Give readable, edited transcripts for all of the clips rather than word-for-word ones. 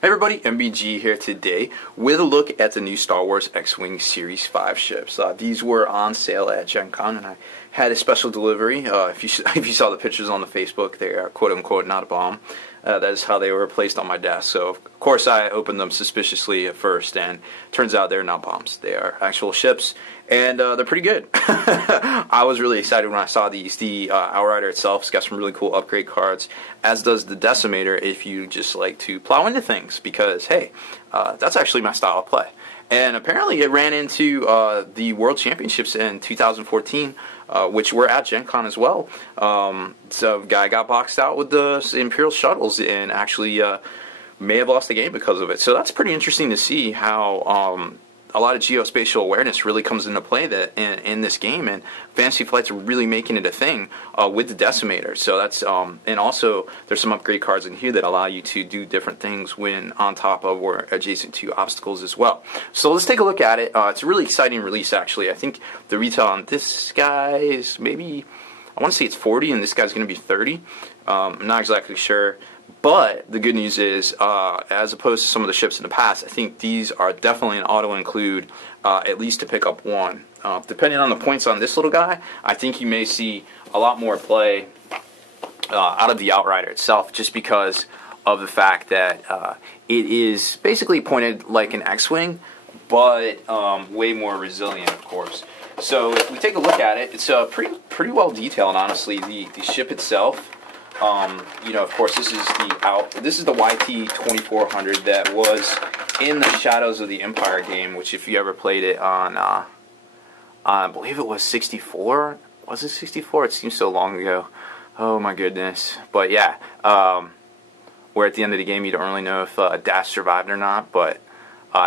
Hey everybody, MBG here today with a look at the new Star Wars X-Wing Series 5 ships. These were on sale at Gen Con and I had a special delivery. If you saw the pictures on the Facebook, they are quote-unquote not a bomb. That is how they were placed on my desk. So of course I opened them suspiciously at first, and turns out they're not bombs. They are actual ships, and they're pretty good. I was really excited when I saw these. The Outrider itself has got some really cool upgrade cards, as does the Decimator if you just like to plow into things, because hey, that's actually my style of play. And apparently it ran into the World Championships in 2014, which were at Gen Con as well. So a guy got boxed out with the Imperial shuttles and actually may have lost the game because of it. So that's pretty interesting to see how a lot of geospatial awareness really comes into play in this game, and Fantasy Flight's really making it a thing with the Decimator. So that's and also there's some upgrade cards in here that allow you to do different things when on top of or adjacent to obstacles as well. So let's take a look at it. It's a really exciting release, actually. I think the retail on this guy is maybe, I want to say it's 40, and this guy's going to be 30. I'm not exactly sure. But the good news is, as opposed to some of the ships in the past, I think these are definitely an auto-include, at least to pick up one. Depending on the points on this little guy, I think you may see a lot more play out of the Outrider itself, just because of the fact that it is basically pointed like an X-Wing, but way more resilient, of course. So if we take a look at it, it's pretty well detailed, honestly. The ship itself. You know, of course, this is the YT 2400 that was in the Shadows of the Empire game, which if you ever played it on, I believe it was 64. Was it 64? It seems so long ago. Oh my goodness. But yeah, where at the end of the game you don't really know if Dash survived or not, but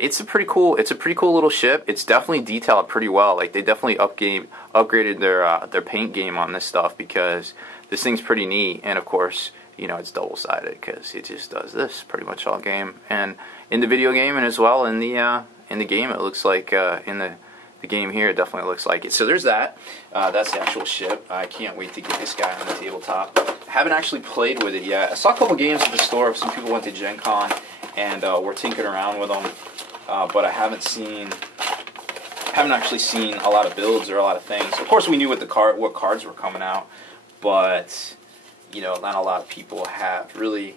it's a pretty cool little ship. It's definitely detailed pretty well. Like, they definitely upgraded their paint game on this stuff, because this thing's pretty neat. And of course, you know, it's double-sided because it just does this pretty much all game, and in the video game, and as well in the game, it looks like in the game here, it definitely looks like it. So there's that. That's the actual ship. I can't wait to get this guy on the tabletop. I haven't actually played with it yet. I saw a couple games at the store. Some people went to Gen Con and were tinkering around with them, but I haven't actually seen a lot of builds or a lot of things. Of course, we knew what cards were coming out, but you know, not a lot of people have really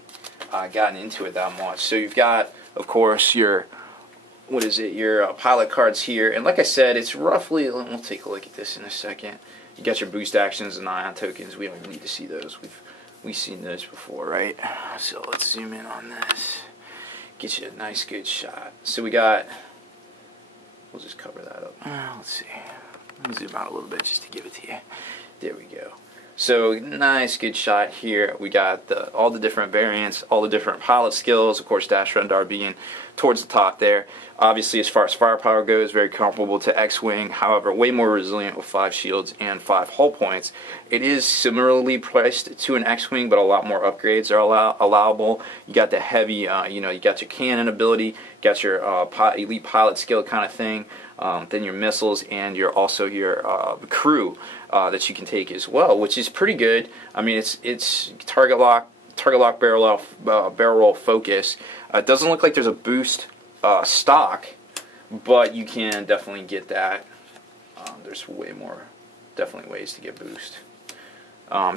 gotten into it that much. So you've got, of course, your pilot cards here, and like I said, it's roughly. We'll take a look at this in a second. You got your boost actions and ion tokens. We don't even need to see those. We've seen those before, right? So let's zoom in on this. Get you a nice, good shot. So we got. We'll just cover that up. Let's see. Let me zoom out a little bit just to give it to you. There we go. So nice, good shot here. We got all the different variants, all the different pilot skills. Of course, Dash Rendar being towards the top there. Obviously, as far as firepower goes, very comparable to X-Wing. However, way more resilient with 5 shields and 5 hull points. It is similarly priced to an X-Wing, but a lot more upgrades are allowable. You got the heavy, you know, you got your cannon ability, got your elite pilot skill kind of thing. Then your missiles, and also your crew that you can take as well, which is pretty good. I mean, it's target lock, barrel roll focus. It doesn't look like there's a boost stock, but you can definitely get that. There's definitely ways to get boost.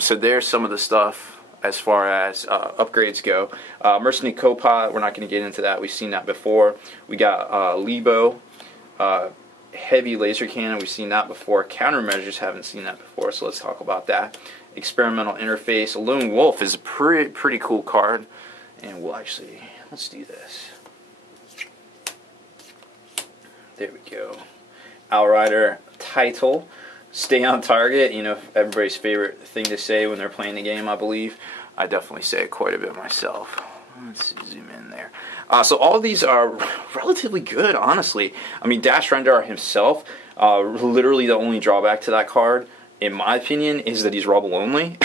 So there's some of the stuff as far as upgrades go. Mercenary Copilot, we're not going to get into that. We've seen that before. We got Lebo. Heavy laser cannon, we've seen that before. Countermeasures, haven't seen that before, so let's talk about that. Experimental interface. Lone Wolf is a pretty cool card, and let's do this. There we go. Outrider title. Stay on target, you know, everybody's favorite thing to say when they're playing the game, I believe. I definitely say it quite a bit myself. Let's zoom in there. So all of these are relatively good, honestly. I mean, Dash Rendar himself, literally the only drawback to that card, in my opinion, is that he's rubble only,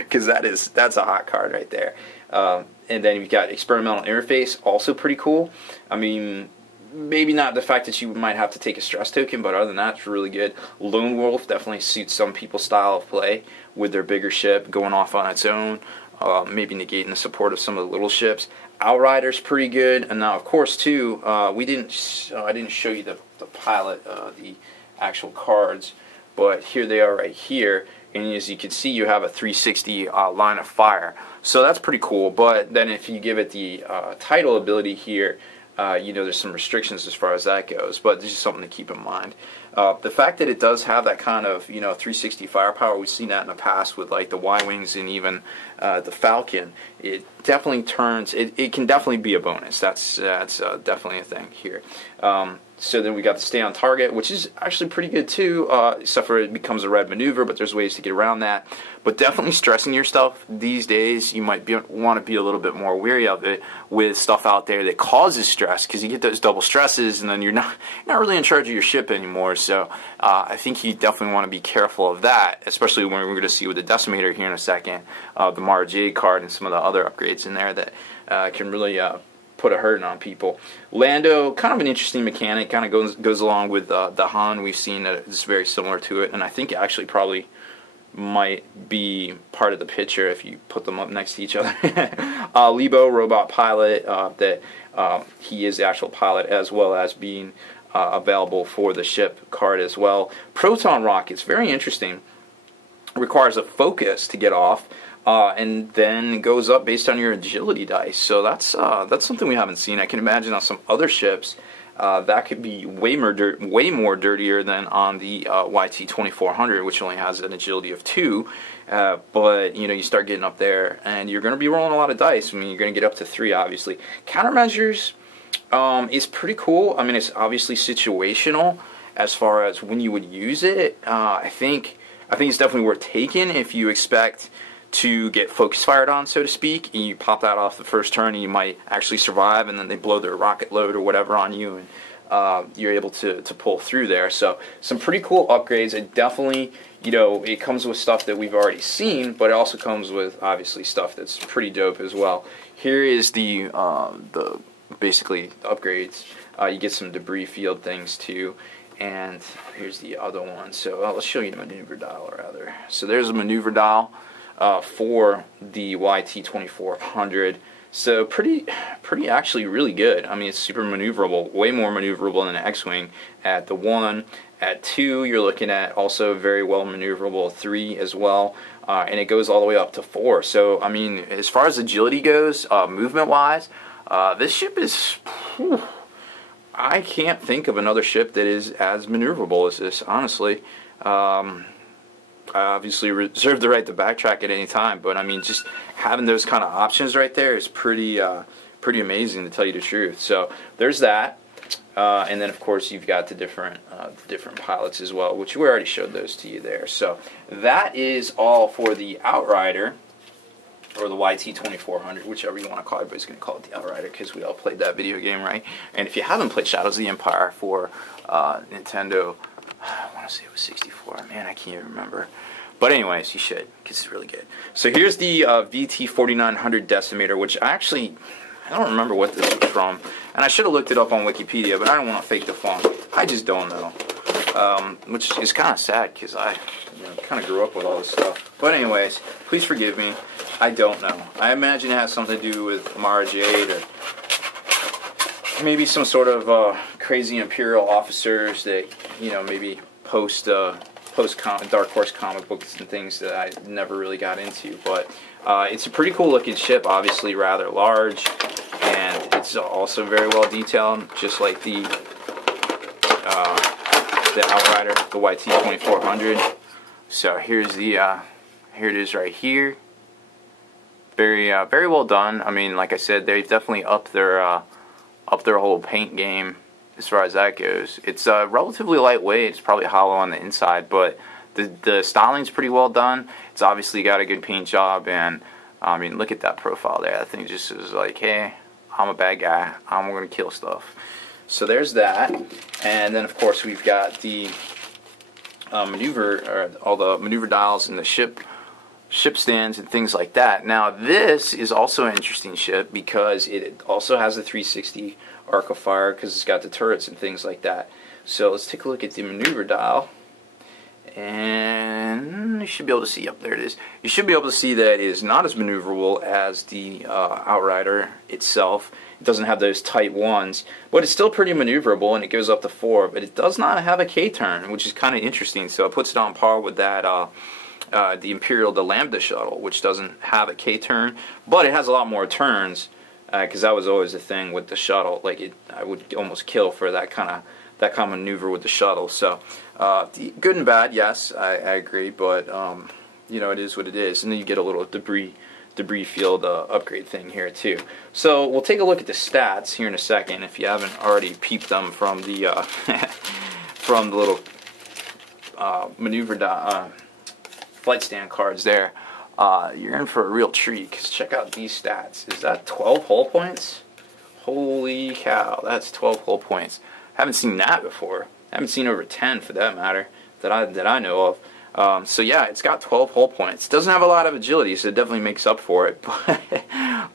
because that's a hot card right there. And then you've got Experimental Interface, also pretty cool. I mean, maybe not the fact that you might have to take a stress token, but other than that, it's really good. Lone Wolf definitely suits some people's style of play with their bigger ship going off on its own. maybe negating the support of some of the little ships. Outrider's pretty good, and now of course too, I didn't show you the pilot, the actual cards, but here they are right here, and as you can see, you have a 360 line of fire, so that's pretty cool. But then if you give it the title ability here, you know, there's some restrictions as far as that goes, but this is something to keep in mind. The fact that it does have that kind of, you know, 360 firepower, we've seen that in the past with like the Y-Wings and even the Falcon. It definitely turns, it can definitely be a bonus. That's definitely a thing here. So then we got the stay on target, which is actually pretty good too, except for it becomes a red maneuver, but there's ways to get around that. But definitely stressing your stuff these days, you might want to be a little bit more wary of it with stuff out there that causes stress, because you get those double stresses and then you're not really in charge of your ship anymore. So I think you definitely want to be careful of that, especially when we're going to see with the Decimator here in a second, the Mara Jade card and some of the other upgrades in there that can really put a hurting on people. Lando, kind of an interesting mechanic, kind of goes along with the Han. We've seen that it's very similar to it, and I think actually probably might be part of the picture if you put them up next to each other. Lebo, robot pilot, that he is the actual pilot, as well as being available for the ship card as well. Proton rockets, very interesting. Requires a focus to get off, and then goes up based on your agility dice. So that's something we haven't seen. I can imagine on some other ships that could be way more dirtier than on the YT-2400, which only has an agility of 2. But you know, you start getting up there, and you're going to be rolling a lot of dice. I mean, you're going to get up to 3, obviously. Countermeasures is pretty cool. I mean, it's obviously situational as far as when you would use it. I think it's definitely worth taking if you expect to get focus fired on, so to speak, and you pop that off the first turn, and you might actually survive, and then they blow their rocket load or whatever on you, and you're able to pull through there. So some pretty cool upgrades. It definitely, you know, it comes with stuff that we've already seen, but it also comes with obviously stuff that's pretty dope as well. Here is the basically upgrades. You get some debris field things too. And here's the other one. So let's show you the maneuver dial, rather. So there's a maneuver dial for the YT-2400. So pretty actually really good. I mean, it's super maneuverable, way more maneuverable than an X-Wing at the 1. At 2, you're looking at also very well maneuverable. 3 as well. And it goes all the way up to 4. So, I mean, as far as agility goes, movement-wise, this ship is... Whew, I can't think of another ship that is as maneuverable as this, honestly. I obviously reserve the right to backtrack at any time, but I mean, just having those kind of options right there is pretty amazing, to tell you the truth. So there's that, and then of course you've got the different pilots as well, which we already showed those to you there. So that is all for the Outrider, or the YT-2400, whichever you want to call it. Everybody's going to call it the Outrider because we all played that video game, right? And if you haven't played Shadows of the Empire for Nintendo, I want to say it was 64. Man, I can't even remember. But anyways, you should, because it's really good. So here's the VT-4900 Decimator, which I don't remember what this was from. And I should have looked it up on Wikipedia, but I don't want to fake the funk. I just don't know. Which is kind of sad, because I kind of grew up with all this stuff. But anyways, please forgive me. I don't know. I imagine it has something to do with Mara Jade, or maybe some sort of crazy Imperial officers that, you know, maybe post Dark Horse comic books and things that I never really got into. But it's a pretty cool looking ship, obviously rather large, and it's also very well detailed, just like the Outrider, the YT-2400. So here's the here it is right here. Very well done. I mean, like I said, they've definitely upped their whole paint game as far as that goes. It's relatively lightweight. It's probably hollow on the inside, but the styling's pretty well done. It's obviously got a good paint job, and I mean, look at that profile there. That thing just is like, hey, I'm a bad guy. I'm gonna kill stuff. So there's that, and then of course we've got the all the maneuver dials in the ship stands and things like that. Now this is also an interesting ship because it also has a 360 arc of fire, because it's got the turrets and things like that. So let's take a look at the maneuver dial, And you should be able to see, up there it is. You should be able to see that it is not as maneuverable as the Outrider itself. It doesn't have those tight ones, but it's still pretty maneuverable, and it goes up to 4. But it does not have a K-turn, which is kind of interesting. So it puts it on par with that the Imperial, the Lambda shuttle, which doesn't have a K-turn, but it has a lot more turns, because that was always the thing with the shuttle. Like I would almost kill for that kind of maneuver with the shuttle. So good and bad, yes, I agree, but you know, it is what it is. And then you get a little debris field upgrade thing here too. So we'll take a look at the stats here in a second, if you haven't already peeped them from the from the little Manoeuvre Dial flight stand cards there. You're in for a real treat, because check out these stats. Is that 12 hull points? Holy cow, that's 12 hull points. Haven't seen that before. Haven't seen over 10 for that matter that I know of. So yeah, it's got 12 hull points. Doesn't have a lot of agility, so it definitely makes up for it.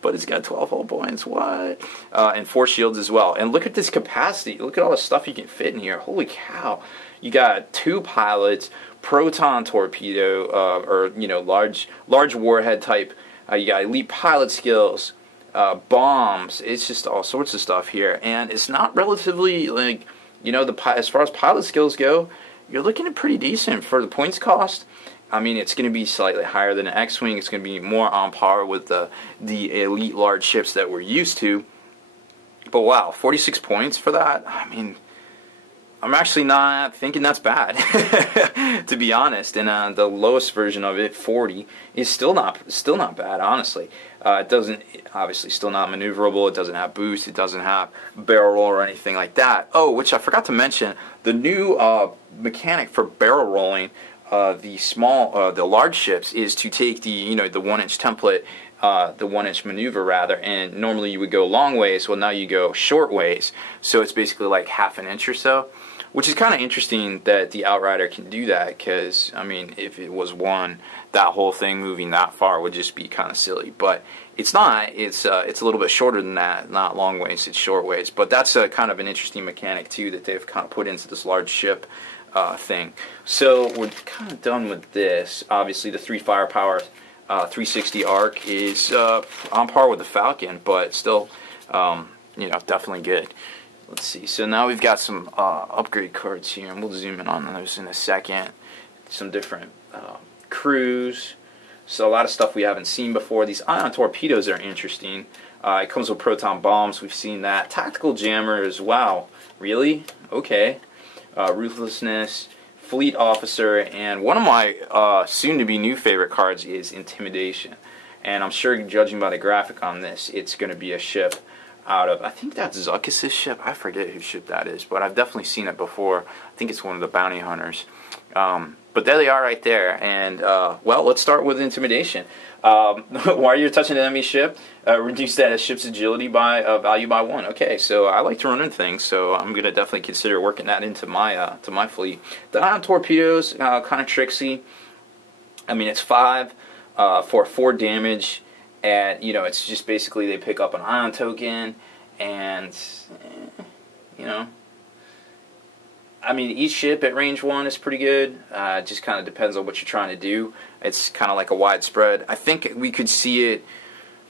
But it's got 12 hull points. What? And 4 shields as well. And look at this capacity. Look at all the stuff you can fit in here. Holy cow! You got 2 pilots, proton torpedo, or you know, large warhead type. You got elite pilot skills, bombs. It's just all sorts of stuff here, and it's not relatively, like, you know, as far as pilot skills go, you're looking at pretty decent for the points cost. I mean, it's going to be slightly higher than an X-wing. It's going to be more on par with the elite large ships that we're used to. But wow, 46 points for that. I mean, I'm actually not thinking that's bad, to be honest. And the lowest version of it, 40, is still not bad, honestly. It doesn't, obviously, still not maneuverable. It doesn't have boost. It doesn't have barrel roll or anything like that. Oh, which I forgot to mention, the new mechanic for barrel rolling the large ships is to take the 1-inch template, the 1-inch maneuver rather, and normally you would go long ways. Well, now you go short ways, so it's basically like half an inch or so. Which is kind of interesting that the Outrider can do that, because, I mean, if it was one, that whole thing moving that far would just be kind of silly. But it's not. It's a little bit shorter than that. Not long ways, it's short ways. But that's kind of an interesting mechanic, too, that they've kind of put into this large ship thing. So we're kind of done with this. Obviously, the 3 firepower 360 arc is on par with the Falcon, but still, definitely good. Let's see, so now we've got some upgrade cards here, and we'll zoom in on those in a second. Some different crews. So a lot of stuff we haven't seen before. These ion torpedoes are interesting. It comes with proton bombs, we've seen that. Tactical jammers, wow, really? Okay. Ruthlessness, fleet officer, and one of my soon-to-be new favorite cards is Intimidation. And I'm sure, judging by the graphic on this, it's going to be a ship out of, I think that's Zuckuss' ship. I forget whose ship that is, but I've definitely seen it before. I think it's one of the bounty hunters. But there they are right there. And, well, let's start with Intimidation. While you're touching an enemy ship, reduce that ship's agility by value by 1. Okay, so I like to run into things, so I'm going to definitely consider working that into my fleet. The ion torpedoes, kind of tricksy. I mean, it's 5 for 4 damage. And, it's just basically they pick up an ion token, and, I mean, each ship at range 1 is pretty good. It just kind of depends on what you're trying to do. It's kind of like a widespread. I think we could see it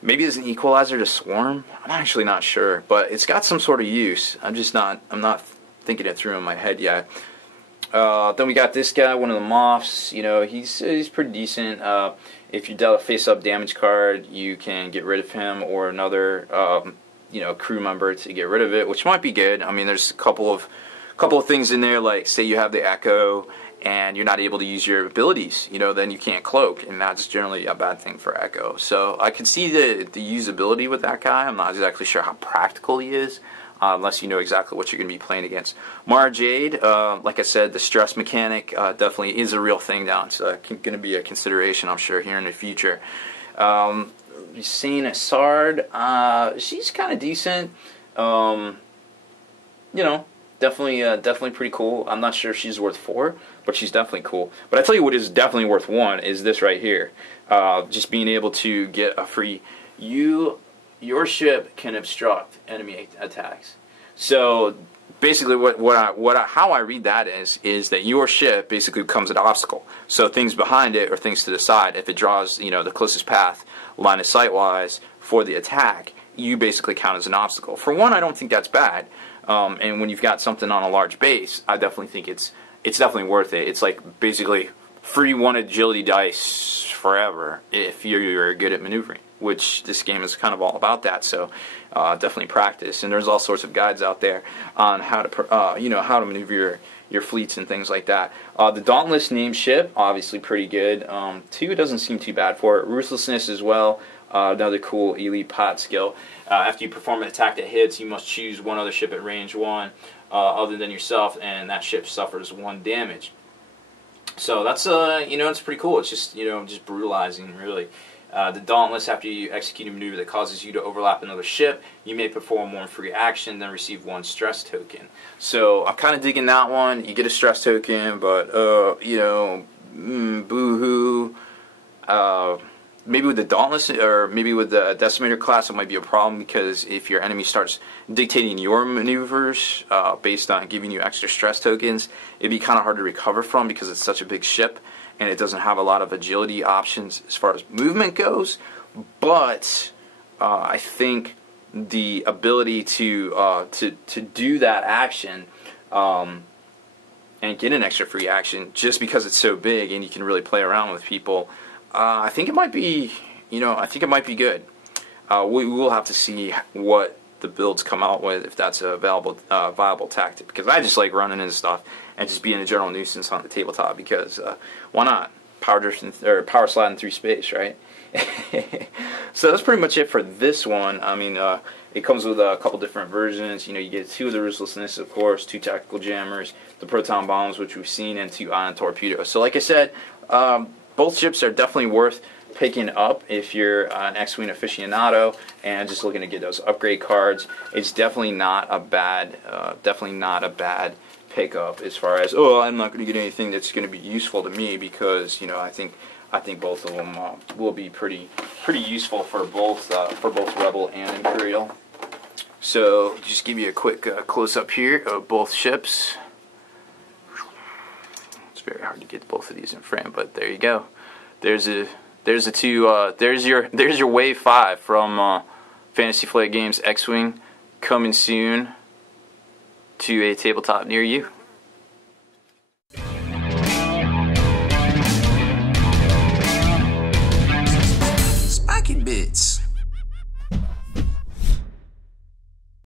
maybe as an equalizer to Swarm. I'm actually not sure, but it's got some sort of use. I'm not thinking it through in my head yet. Then we got this guy, one of the Moffs. He's pretty decent. If you dealt a face-up damage card, you can get rid of him, or another crew member to get rid of it, which might be good. I mean, there's a couple of things in there, like say you have the Echo and you're not able to use your abilities, then you can't cloak, and that's generally a bad thing for Echo. So I can see the usability with that guy. I'm not exactly sure how practical he is. Unless you know exactly what you're going to be playing against. Mara Jade, like I said, the stress mechanic definitely is a real thing now. It's going to be a consideration, I'm sure, here in the future. Seeing Sard, she's kind of decent. Definitely pretty cool. I'm not sure if she's worth 4, but she's definitely cool. But I tell you what is definitely worth 1 is this right here. Just being able to get a free... Your ship can obstruct enemy attacks. So basically how I read that is that your ship basically becomes an obstacle. So things behind it or things to the side, if it draws the closest path line of sight wise for the attack, you basically count as an obstacle. For one, I don't think that's bad. And when you've got something on a large base, I definitely think it's definitely worth it. It's like basically free 1 agility dice forever if you're good at maneuvering, which this game is kind of all about that. So definitely practice. And there's all sorts of guides out there on how to how to maneuver your fleets and things like that. The Dauntless named ship, obviously pretty good. 2 doesn't seem too bad for it. Ruthlessness as well. Another cool elite pot skill. After you perform an attack that hits, you must choose one other ship at range 1 other than yourself, and that ship suffers 1 damage. So that's it's pretty cool. It's just just brutalizing, really. The Dauntless, after you execute a maneuver that causes you to overlap another ship, you may perform 1 free action, then receive 1 stress token. So I'm kind of digging that one. You get a stress token, but boo-hoo. Maybe with the Dauntless or maybe with the Decimator class, it might be a problem, because if your enemy starts dictating your maneuvers based on giving you extra stress tokens, it'd be kind of hard to recover from, because it's such a big ship and it doesn't have a lot of agility options as far as movement goes. But I think the ability to do that action and get an extra free action just because it's so big and you can really play around with people, I think it might be, I think it might be good. We will have to see what the builds come out with, if that's a viable tactic. Because I just like running into stuff and just being a general nuisance on the tabletop. Because why not? Power sliding through space, right? So that's pretty much it for this one. I mean, it comes with a couple different versions. You get 2 of the Ruthlessness, of course, 2 tactical jammers, the proton bombs, which we've seen, and 2 ion torpedoes. So like I said, both ships are definitely worth picking up if you're an X-Wing aficionado and just looking to get those upgrade cards. It's definitely not a bad pickup as far as, I'm not going to get anything that's going to be useful to me, because I think both of them will be pretty useful for both Rebel and Imperial. So just give you a quick close up here of both ships. It's very hard to get both of these in frame, but there you go. There's your Wave 5 from Fantasy Flight Games X-Wing, coming soon to a tabletop near you.